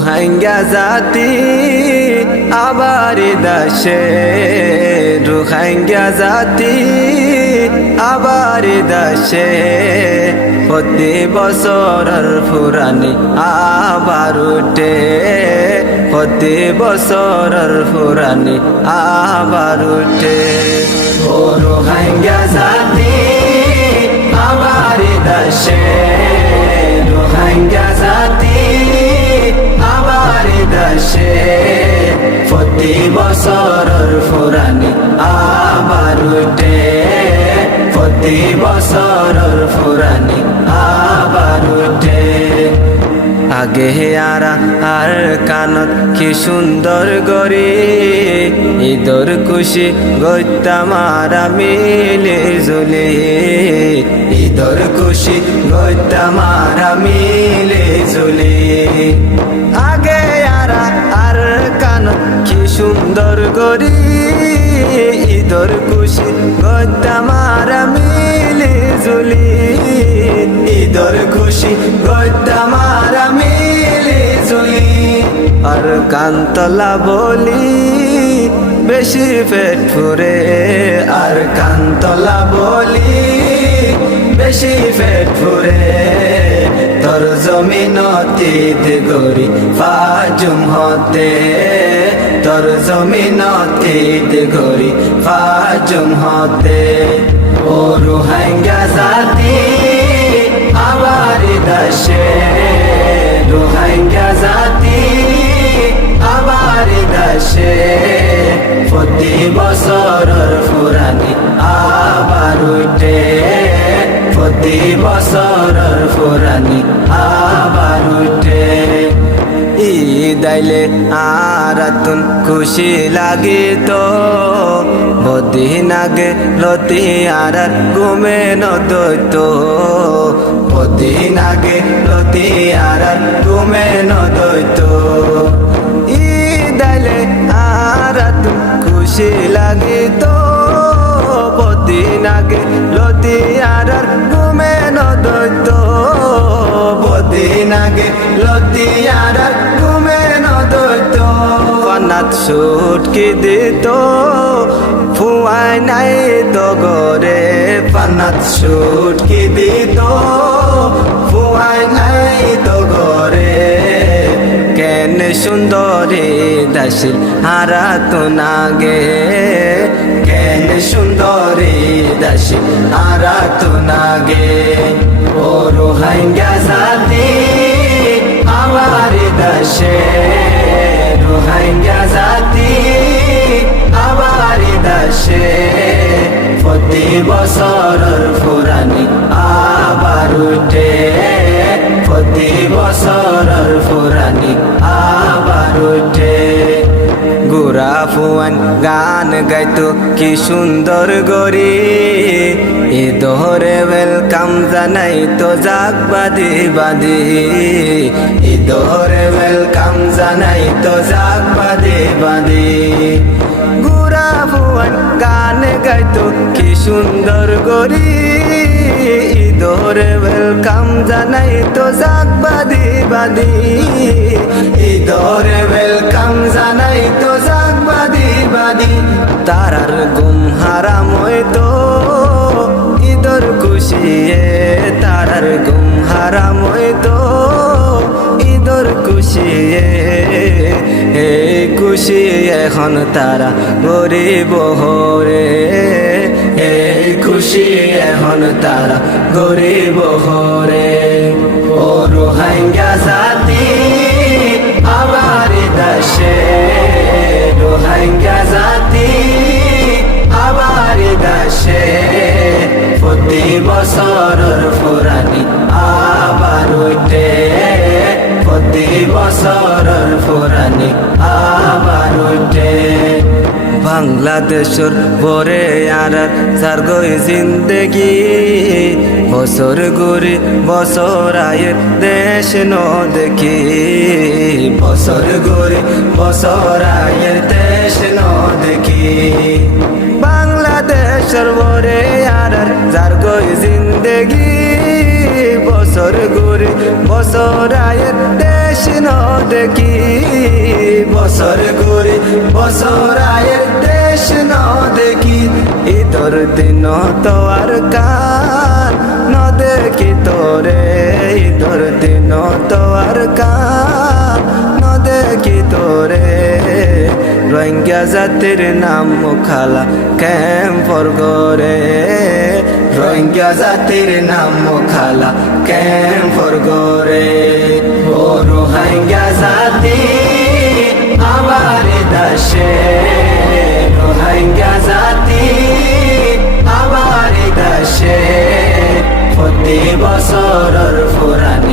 রোহিঙ্গা জাতি আবার দেশে, রোহিঙ্গা জাতি আবার দেশে, প্রতি বছরের ফুরানি আবার উঠে, প্রতি বছরের ফুরানি আবার উঠে। ও রোহিঙ্গা জাতি আবার দেশে, রোহিঙ্গা জাতি আবার দেশে, প্রতি বছরের ফুরানি আবার উঠে, প্রতি বছরের ফুরানি আবার উঠে। আগে আর কানত কি সুন্দর গরি, ঈদর খুশি গইতাম আর মিলে জুলি, ঈদর খুশি গইতাম আর মিলে জুলি। আগে আর কানত কি সুন্দর গরি, ঈদর খুশি গইতাম আর মিলে জুলি, ঈদর খুশি গইতাম আর মিলে জুলি। আর কান্তলা বলি বেশি পেট ফুরে, আর কান্তলা বলি বেশি পেট ফুরে, তোর জমিনতিত গরি ফাজুম হতে, তোর জমিনতিত গরি ফাজুম হতে। ও রোহিঙ্গা জাতি আবার দেশে, রোহিঙ্গা জাতি আবার দেশে, প্রতি বছরের ফুরানি আবার উঠে, প্রতি বছরের ফুরানি আবার উঠে। ঈদ আইলে আরাতুন খুশি লাগিত, বদিন আগে লতি আর ঘুমে নদৈত, বদিন আগে লতি আর ঘুমে নদৈত। ঈদ আইলে আরাতুন খুশি লাগিত, বদিন আগে লতি আর ঘুমে নদৈত, বদিন আগে লতি আর ঘুমে নদৈত। পানাত সুটকি দিত ফুয়াই নাই তো গরে, পানাত সুটকি দিত ফুয়াই নাই তো গরে। কেন সুন্দরী দাসিল হারা তো নাগে, কেন সুন্দরী দাসিল হারা তো নাগে। ও রোহিঙ্গা জাতি আবার দেশে, রোহিঙ্গা জাতি আবার দেশে, প্রতি বছরের ফুরানি আবার উঠে, প্রতি বছরের ফুরানি আবার উঠে। গুরা ফুয়ান গান গাইতো কি সুন্দর গরি, ঈদরে ওয়েলকাম জানাই তো জাগ বাদি বাদি, ঈদরে ওয়েলকাম জানাই তো জাগ বাদি বাদি। গুরা ফুয়ান গান গাইতো কি সুন্দর গরি, ঈদরে ওয়েলকাম জানাই তো জাগ বাদি বাদি, ঈদরে ওয়েলকাম জানাই তো জাগ বাদি বাদি। তারার গুম হারাম হইতো ঈদর খুশিয়ে, তারার গুম হারাম হইতো ঈদর খুশিয়ে। এই খুশি এখন তারা গরিব হরে, এই খুশি এখন তারা গরিব হরে। ও রোহিঙ্গা জাতি আবার দেশে, রোহিঙ্গা জাতি আবার দেশে, প্রতি বছরের ফুরানি আবার উঠে, প্রতি বছরের ফুরানি আবার উঠে। বাংলাদেশের পরে আর যার গই জিন্দেগি, বছর ঘুরি বছর আয়ের দেশ ন দেখি, বছর ঘুরি বছর আয়ের দেশ ন দেখি। বাংলাদেশের পরে আর যার গই জিন্দেগি, বছর ঘুরি বছর আয়ের দেশ ন দেখি বছর ঘুরি বছর আয়ের দেশ ন দেখি ঈদর দিন তো আর কার ন দেখি তোরে ঈদর দিন তো আর কার ন দেখি তোরে রোহিঙ্গা জাতির নাম মুখালা ক্যাম্পর গরে রোহিঙ্গা জাতির নাম মুখালা ক্যাম্পর গরে ও রোহিঙ্গা জাতি আমার দেশে রোহিঙ্গা জাতি আমার দেশে প্রতি বছর ফুরানি